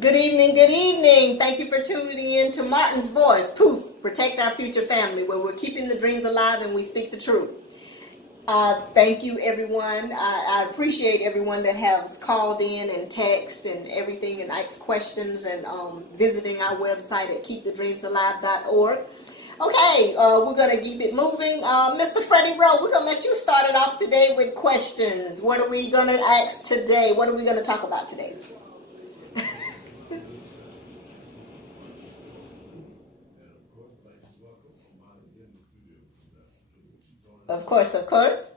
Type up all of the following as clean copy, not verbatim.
Good evening, good evening. Thank you for tuning in to Martin's Voice Poof, Protect Our Future Family, where we're keeping the dreams alive and we speak the truth. Thank you, everyone. I appreciate everyone that has called in and text and everything and asked questions and visiting our website at keepthedreamsalive.org. Okay, we're going to keep it moving. Mr. Freddie Rowe, we're going to let you start it off today with questions. What are we going to ask today? What are we going to talk about today? Of course, of course.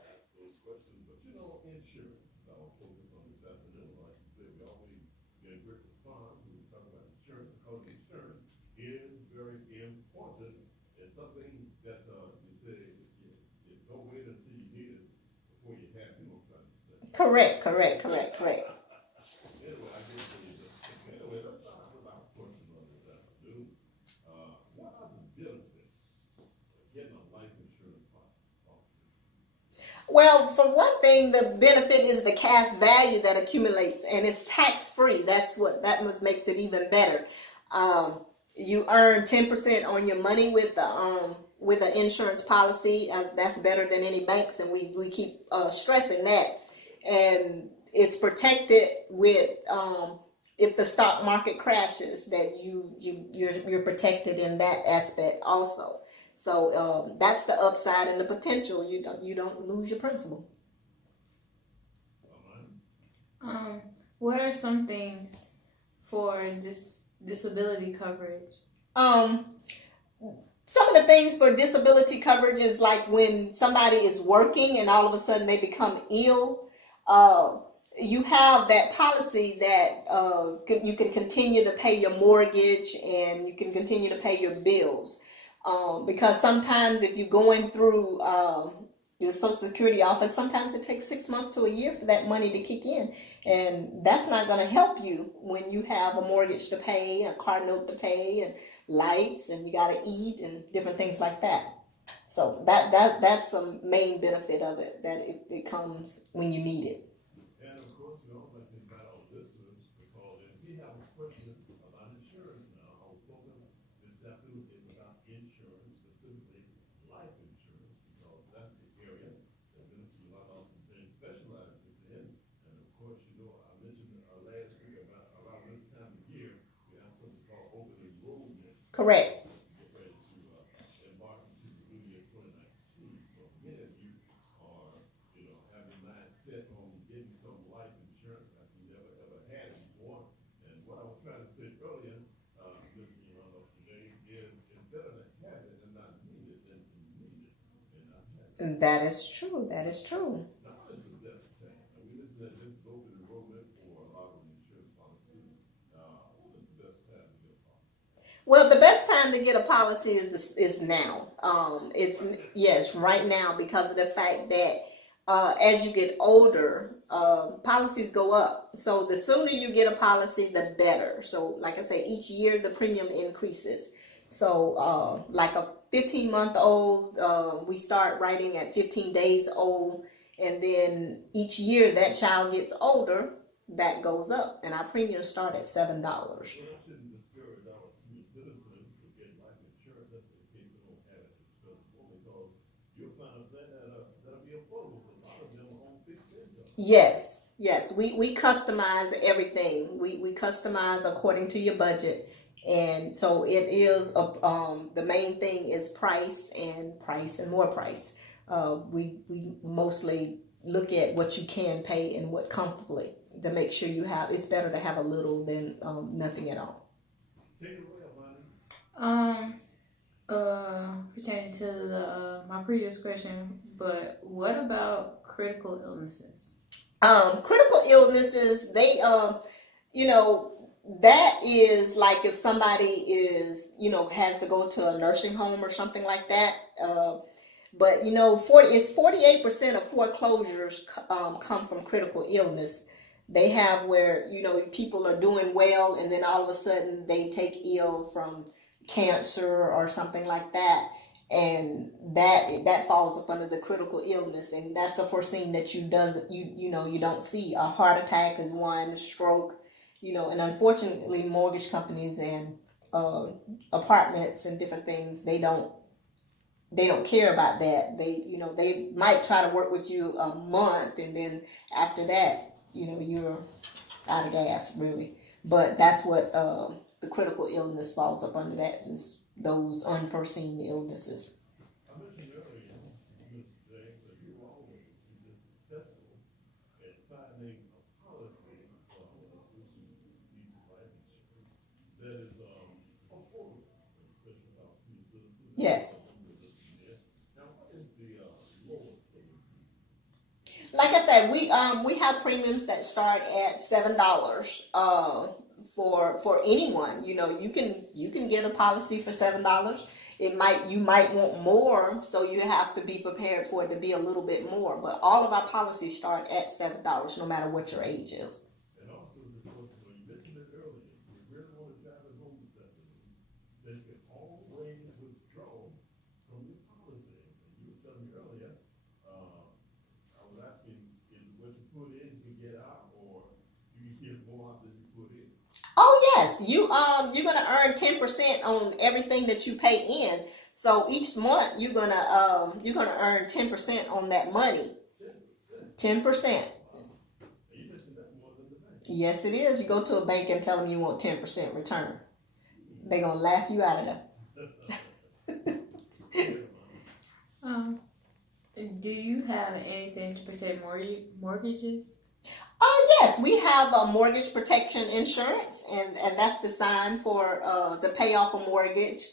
Correct, correct, correct, correct. Well, for one thing, the benefit is the cash value that accumulates, and it's tax free. That makes it even better. You earn 10% on your money with an insurance policy. That's better than any banks, and we keep stressing that. And it's protected with if the stock market crashes, that you're protected in that aspect also. So that's the upside and the potential. You don't lose your principal. What are some things for this disability coverage? Some of the things for disability coverage is like when somebody is working and all of a sudden they become ill. You have that policy that you can continue to pay your mortgage and you can continue to pay your bills. Because sometimes if you're going through the Social Security office, sometimes it takes 6 months to a year for that money to kick in. And that's not going to help you when you have a mortgage to pay, a car note to pay, and lights, and you got to eat and different things like that. So that's the main benefit of it, that it comes when you need it. Correct. That is true. That is true. Well, the best time to get a policy is now. It's yes, right now, because of the fact that as you get older, policies go up. So the sooner you get a policy, the better. So, like I say, each year the premium increases. So, like a 15-month-old, we start writing at 15 days old, and then each year that child gets older, that goes up, and our premiums start at $7. Yes, yes. We customize everything. We customize according to your budget. And so it is the main thing is price and more price. We mostly look at what you can pay and what comfortably to make sure you have. It's better to have a little than nothing at all. Pertaining to my previous question, but what about critical illnesses? Critical illnesses, they that is like if somebody is has to go to a nursing home or something like that. But it's 48% of foreclosures come from critical illness. They have where people are doing well and then all of a sudden they take ill from cancer or something like that, and that falls up under the critical illness, and that's a foreseen that you don't see. A heart attack is one, stroke, And unfortunately, mortgage companies and apartments and different things, they don't care about that. They might try to work with you a month, and then after that, you're out of gas, really. But that's what the critical illness falls up under, that is those unforeseen illnesses. I mentioned earlier, Mr. James, that you always be successful at finding a policy for a person who needs life insurance that is affordable, especially our senior citizens. Yes. Now, what is the lowest payment? Like I said, we have premiums that start at $7 for anyone. You can get a policy for $7. You might want more, so you have to be prepared for it to be a little bit more. But all of our policies start at $7, no matter what your age is. And also, you mentioned it earlier, if you really want to drive it home this afternoon, they can always withdraw from your policy. And you were telling me earlier, I was asking, is what you put in you can get out, or you can get more out than you put in? Oh yes, you're gonna earn 10% on everything that you pay in. So each month you're gonna earn 10% on that money. 10%. You mentioned that more than the bank. Yes, it is. You go to a bank and tell them you want 10% return. They're gonna laugh you out of there. Do you have anything to protect mortgages? Yes, we have a mortgage protection insurance, and that's designed for to pay off a mortgage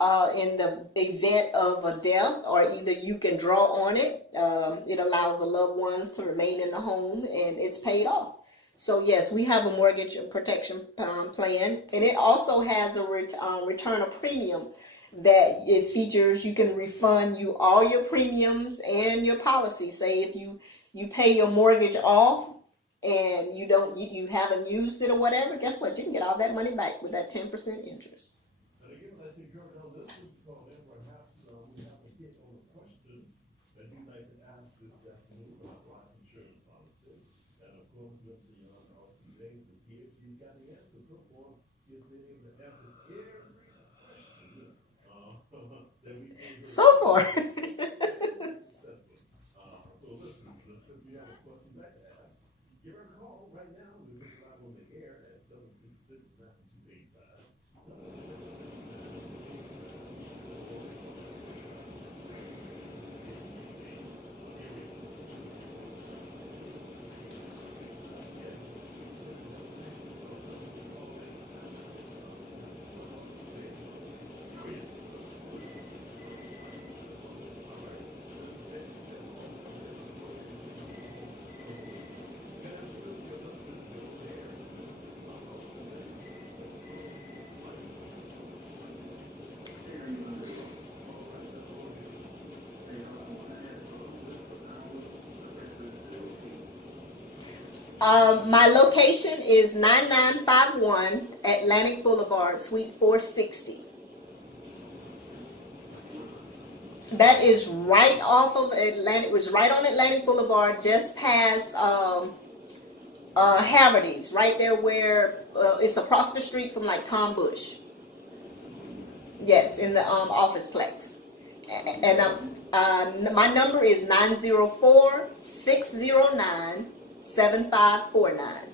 in the event of a death, or either you can draw on it. It allows the loved ones to remain in the home, and it's paid off. So yes, we have a mortgage protection plan, and it also has a return of premium that it features. You can refund you all your premiums and your policy. Say if you pay your mortgage off and you haven't used it or whatever, guess what? You can get all that money back with that 10% interest. And again, as we go down this call, then perhaps we have to hit on a question that you'd like to ask this afternoon about life insurance policies. And of course, Mr. Young, Austin James is here. She's got the answer so far. She's been able to answer every question that we can. So far. So listen, if you have a question you'd like to ask, give her a call right now. We're live on the air at 766-9285. My location is 9951 Atlantic Boulevard, Suite 460. That is right off of Atlantic. It was right on Atlantic Boulevard, just past Haverty's, right there where it's across the street from like Tom Bush. Yes, in the office place. And my number is 904-609-7549.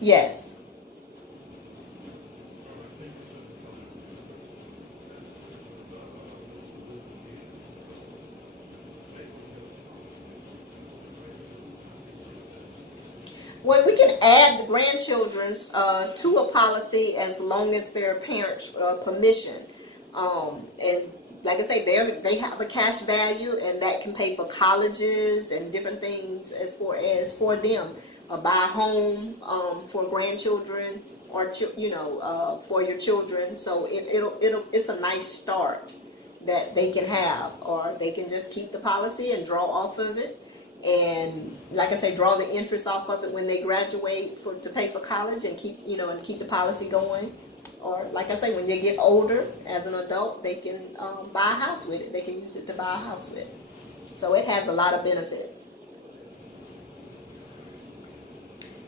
Yes. Well, we can add the grandchildren's to a policy as long as their parents' permission. And like I say, they have a cash value, and that can pay for colleges and different things as far as for them. Buy a home for grandchildren, or for your children. So it's a nice start that they can have, or they can just keep the policy and draw off of it. And like I say, draw the interest off of it when they graduate to pay for college, and keep the policy going. Or like I say, when they get older as an adult, they can buy a house with it. They can use it to buy a house with. So it has a lot of benefits.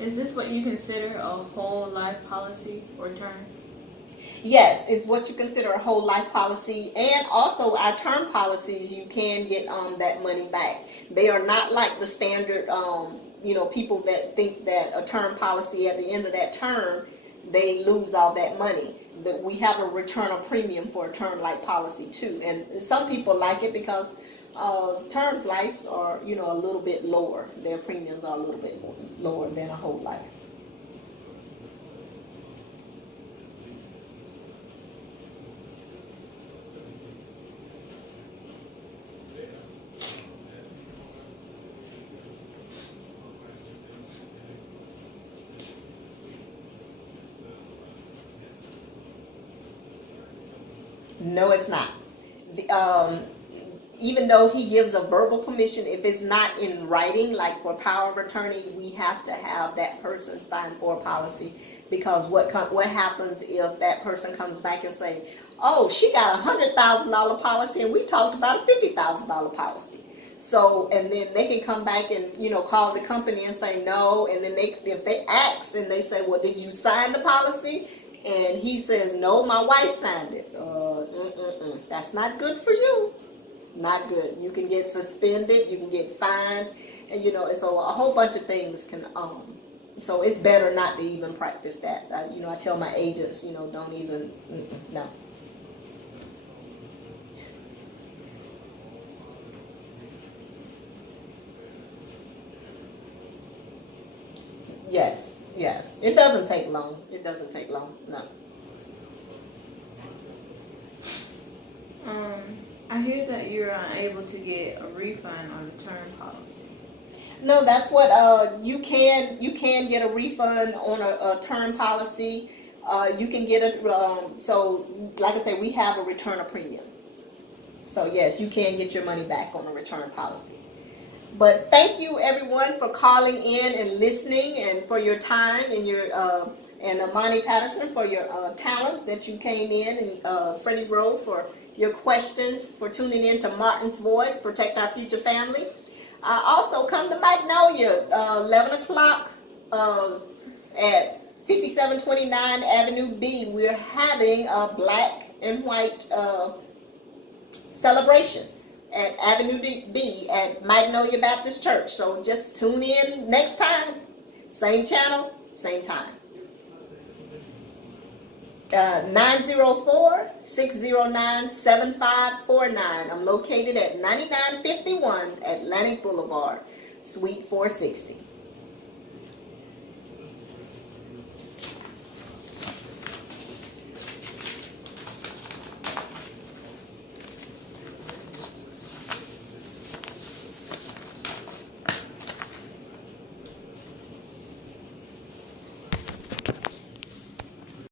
Is this what you consider a whole life policy or term? Yes, it's what you consider a whole life policy, and also our term policies, you can get that money back. They are not like the standard, people that think that a term policy at the end of that term, they lose all that money. That we have a return of premium for a term life policy too, and some people like it because terms lives are a little bit lower. Their premiums are a little bit more lower than a whole life. No, it's not. Even though he gives a verbal permission, if it's not in writing, like for power of attorney, we have to have that person sign for a policy, because what happens if that person comes back and say, "Oh, she got $100,000 policy and we talked about a $50,000 policy." So, and then they can come back and call the company and say no, and then if they ask and they say, "Well, did you sign the policy?" And he says, "No, my wife signed it." That's not good for you. Not good. You can get suspended. You can get fined, and so a whole bunch of things can. So it's better not to even practice that. I tell my agents, don't even. No. Yes. It doesn't take long. No. I hear that you're unable to get a refund on the term policy. No, that's what you can get a refund on a term policy. You can get so like I said, we have a return of premium. So yes, you can get your money back on a return policy. But thank you everyone for calling in and listening, and for your time, and your and Amani Patterson for your talent that you came in, and Freddie Grove for your questions, for tuning in to Martin's Voice, Protect Our Future Family. Also come to Magnolia, 11 o'clock at 5729 Avenue B. We're having a black and white celebration at Avenue B at Magnolia Baptist Church. So just tune in next time. Same channel, same time. 904-609-7549. I'm located at 9951 Atlantic Boulevard, Suite 460.